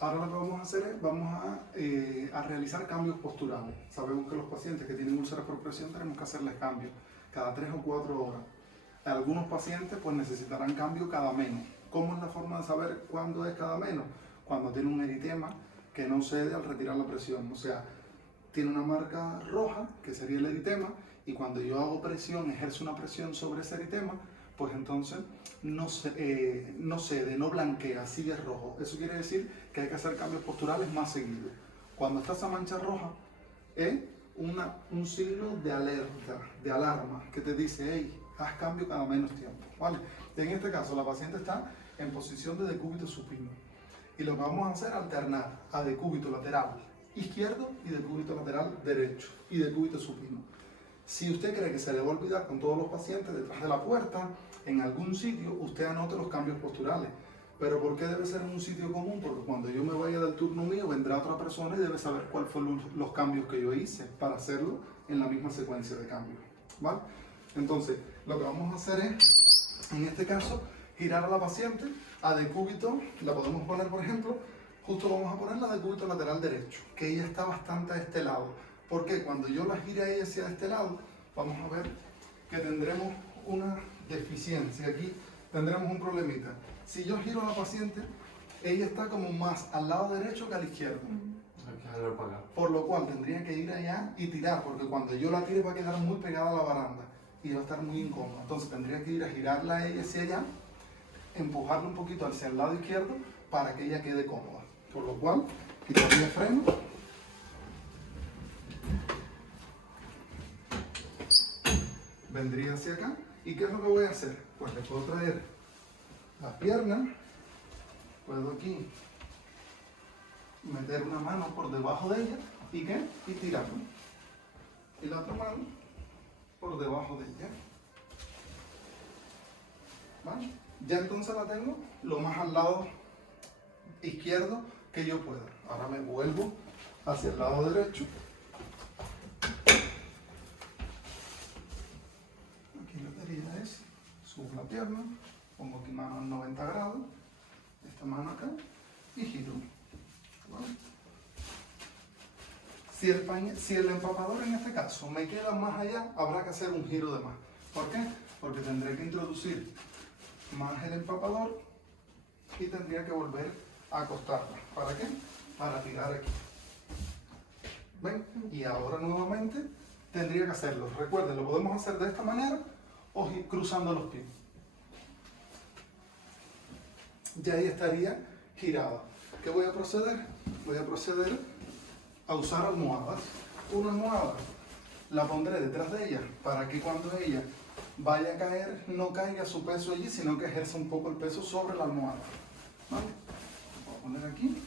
Ahora lo que vamos a hacer es, vamos a realizar cambios posturales. Sabemos que los pacientes que tienen úlceras por presión tenemos que hacerles cambios cada 3 o 4 horas. Algunos pacientes pues necesitarán cambio cada menos. ¿Cómo es la forma de saber cuándo es cada menos? Cuando tiene un eritema que no cede al retirar la presión. O sea, tiene una marca roja, que sería el eritema, y cuando yo hago presión, ejerzo una presión sobre ese eritema, pues entonces no cede, no blanquea, sigue rojo. Eso quiere decir que hay que hacer cambios posturales más seguidos. Cuando está esa mancha roja, es un signo de alerta, de alarma, que te dice, hey, haz cambio cada menos tiempo, ¿vale? En este caso, la paciente está en posición de decúbito supino. Y lo que vamos a hacer es alternar a decúbito lateral izquierdo y decúbito lateral derecho y decúbito supino. Si usted cree que se le va a olvidar con todos los pacientes detrás de la puerta, en algún sitio, usted anote los cambios posturales. Pero ¿por qué debe ser en un sitio común? Porque cuando yo me vaya del turno mío, vendrá otra persona y debe saber cuáles fueron los cambios que yo hice para hacerlo en la misma secuencia de cambios, ¿vale? Entonces, lo que vamos a hacer es, en este caso, girar a la paciente a decúbito. La podemos poner, por ejemplo, justo vamos a ponerla a decúbito lateral derecho, que ella está bastante a este lado. Porque cuando yo la gire a ella hacia este lado, vamos a ver que tendremos una deficiencia. Aquí tendremos un problemita. Si yo giro a la paciente, ella está como más al lado derecho que al izquierdo. Por lo cual tendría que ir allá y tirar, porque cuando yo la tire va a quedar muy pegada a la baranda y va a estar muy incómoda. Entonces tendría que ir a girarla a ella hacia allá, empujarla un poquito hacia el lado izquierdo para que ella quede cómoda. Por lo cual, quitaría el freno. Vendría hacia acá. ¿Y qué es lo que voy a hacer? Pues le puedo traer la pierna, puedo aquí meter una mano por debajo de ella y ¿qué? Y tirarlo. Y la otra mano por debajo de ella. ¿Vale? Ya entonces la tengo lo más al lado izquierdo que yo pueda. Ahora me vuelvo hacia el lado derecho. Aquí lo que haría es, subo la pierna, pongo aquí mano en 90 grados, esta mano acá y giro. ¿Vale? Si el empapador en este caso me queda más allá, habrá que hacer un giro de más. ¿Por qué? Porque tendré que introducir más el empapador y tendría que volver a acostarla. ¿Para qué? Para tirar aquí. ¿Ven? Y ahora nuevamente tendría que hacerlo. Recuerden, lo podemos hacer de esta manera o cruzando los pies. Ya ahí estaría girada. ¿Qué voy a proceder? Voy a proceder a usar almohadas. Una almohada la pondré detrás de ella para que cuando ella vaya a caer no caiga su peso allí, sino que ejerza un poco el peso sobre la almohada. ¿Vale? Voy a poner aquí.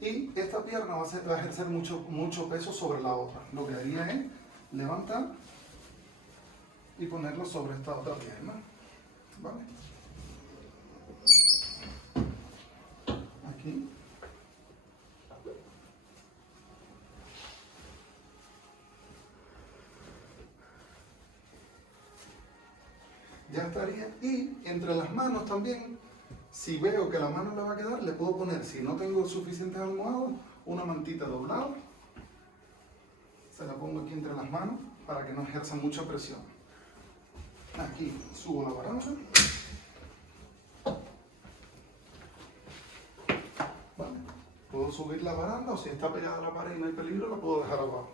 Y esta pierna va a ejercer mucho peso sobre la otra. Lo que haría es levantar y ponerlo sobre esta otra pierna. ¿Vale? Aquí. Ya estaría. Y entre las manos también, si veo que la mano le va a quedar, le puedo poner, si no tengo suficientes almohadas, una mantita doblada. Se la pongo aquí entre las manos para que no ejerza mucha presión. Aquí subo la baranda. ¿Vale? Puedo subir la baranda o si está pegada a la pared y no hay peligro, la puedo dejar abajo.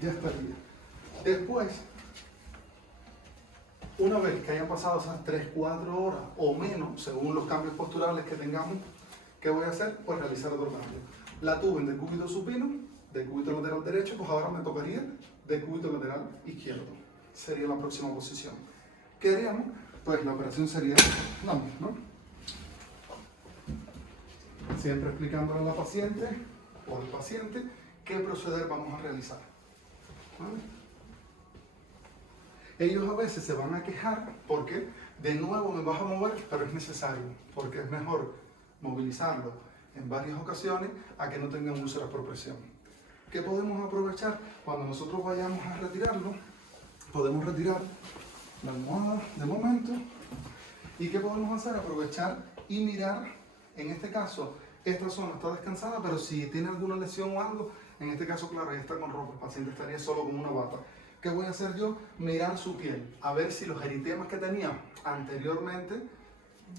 Ya estaría. Después, una vez que hayan pasado esas 3-4 horas o menos, según los cambios posturales que tengamos, ¿qué voy a hacer? Pues realizar otro cambio. La tuve en decúbito supino, decúbito lateral derecho, pues ahora me tocaría decúbito lateral izquierdo. Sería la próxima posición. ¿Qué haríamos? Pues la operación sería la misma. Siempre explicándole a la paciente o al paciente qué proceder vamos a realizar. ¿Vale? Ellos a veces se van a quejar porque de nuevo me vas a mover, pero es necesario, porque es mejor movilizarlo en varias ocasiones a que no tengan úlceras por presión. ¿Qué podemos aprovechar? Cuando nosotros vayamos a retirarlo, podemos retirar la almohada de momento. ¿Y qué podemos hacer? Aprovechar y mirar, en este caso, esta zona está descansada, pero si tiene alguna lesión o algo, en este caso, claro, ella está con ropa, el paciente estaría solo con una bata. ¿Qué voy a hacer yo? Mirar su piel, a ver si los eritemas que tenía anteriormente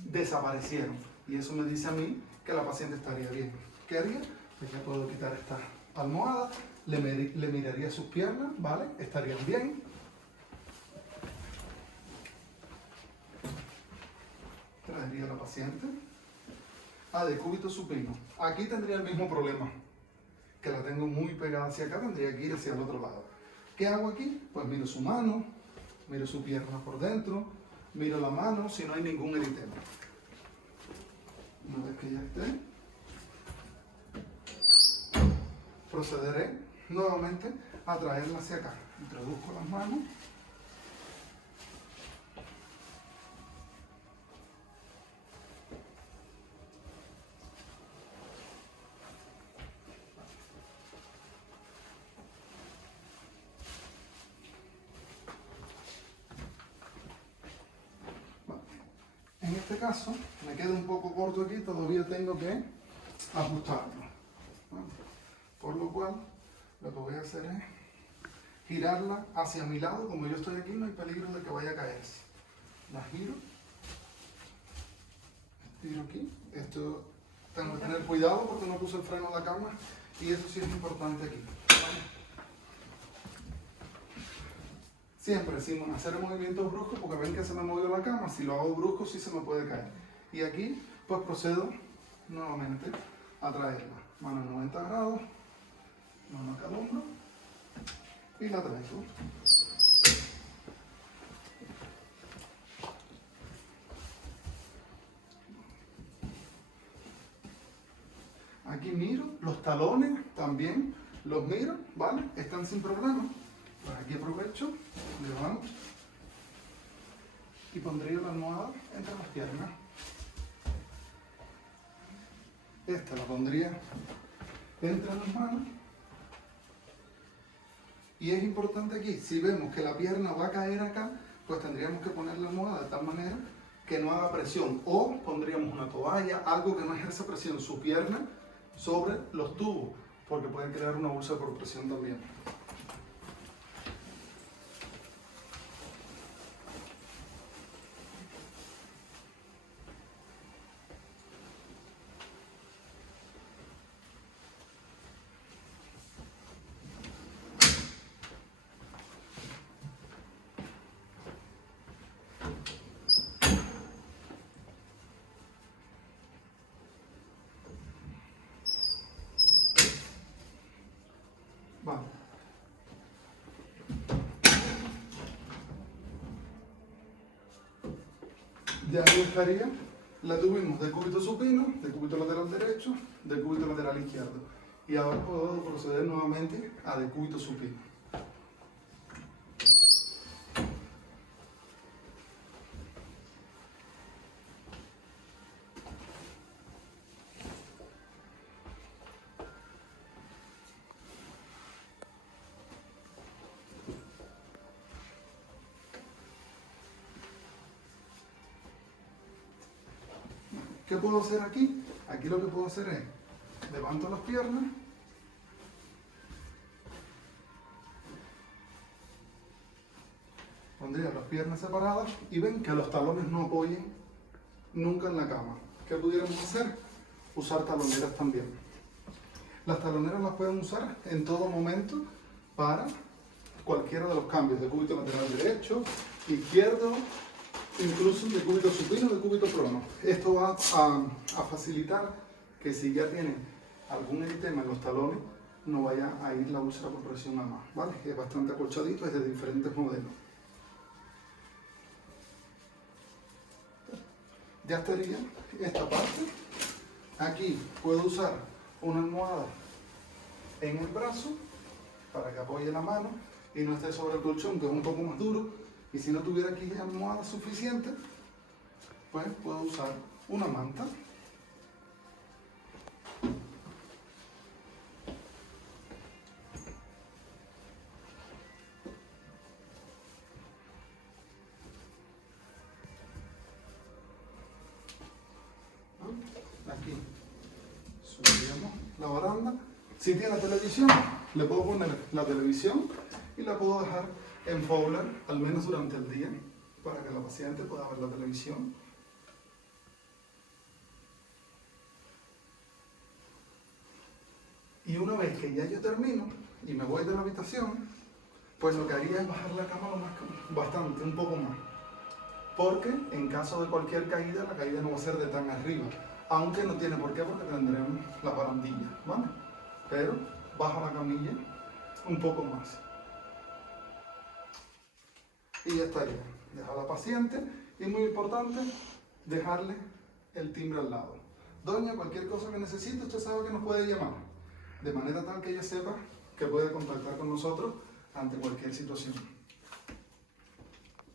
desaparecieron. Y eso me dice a mí que la paciente estaría bien. ¿Qué haría? Pues ya puedo quitar esta almohada, le miraría sus piernas, ¿vale? Estarían bien. Traería a la paciente a decúbito supino. Aquí tendría el mismo problema, que la tengo muy pegada hacia acá, tendría que ir hacia el otro lado. ¿Qué hago aquí? Pues miro su mano, miro su pierna por dentro, miro la mano si no hay ningún eritema. Una vez que ya esté, procederé nuevamente a traerla hacia acá. Introduzco las manos. En este caso, me queda un poco corto aquí, todavía tengo que ajustarlo. Bueno, por lo cual, lo que voy a hacer es girarla hacia mi lado. Como yo estoy aquí, no hay peligro de que vaya a caerse. La giro, estiro aquí. Esto tengo que tener cuidado porque no puse el freno de la cama y eso sí es importante aquí. Siempre sin hacer movimientos bruscos, porque ven que se me movió la cama. Si lo hago brusco, sí se me puede caer. Y aquí, pues procedo nuevamente a traerla. Mano en 90 grados, mano acá al hombro y la traigo. Aquí miro, los talones también los miro, ¿vale? Están sin problema. Pues aquí aprovecho, levanto y pondría la almohada entre las piernas. Esta la pondría entre las manos. Y es importante aquí, si vemos que la pierna va a caer acá, pues tendríamos que poner la almohada de tal manera que no haga presión. O pondríamos una toalla, algo que no ejerza presión, su pierna sobre los tubos, porque puede crear una bolsa por presión también. Vamos. Ya ahí estaría. La tuvimos decúbito supino, decúbito lateral derecho, decúbito lateral izquierdo. Y ahora puedo proceder nuevamente a decúbito supino. ¿Qué puedo hacer aquí? Aquí lo que puedo hacer es, levanto las piernas, pondría las piernas separadas y ven que los talones no apoyen nunca en la cama. ¿Qué pudiéramos hacer? Usar taloneras también. Las taloneras las pueden usar en todo momento para cualquiera de los cambios, decúbito lateral derecho, izquierdo, incluso decúbito supino, decúbito prono. Esto va a facilitar que si ya tienen algún eritema en los talones, no vaya a ir la úlcera por presión a más, ¿vale? Es bastante acolchadito, es de diferentes modelos. Ya estaría esta parte. Aquí puedo usar una almohada en el brazo para que apoye la mano y no esté sobre el colchón, que es un poco más duro. Y si no tuviera aquí almohada suficiente, pues puedo usar una manta. Abrimos la baranda. Si tiene televisión, le puedo poner la televisión y la puedo dejar en Fowler, al menos durante el día, para que la paciente pueda ver la televisión. Y una vez que ya yo termino y me voy de la habitación, pues lo que haría es bajar la cama bastante, un poco más. Porque en caso de cualquier caída, la caída no va a ser de tan arriba. Aunque no tiene por qué, porque tendremos la barandilla, ¿vale? Pero baja la camilla un poco más. Y ya estaría. Deja a la paciente y muy importante, dejarle el timbre al lado. Doña, cualquier cosa que necesite, usted sabe que nos puede llamar. De manera tal que ella sepa que puede contactar con nosotros ante cualquier situación.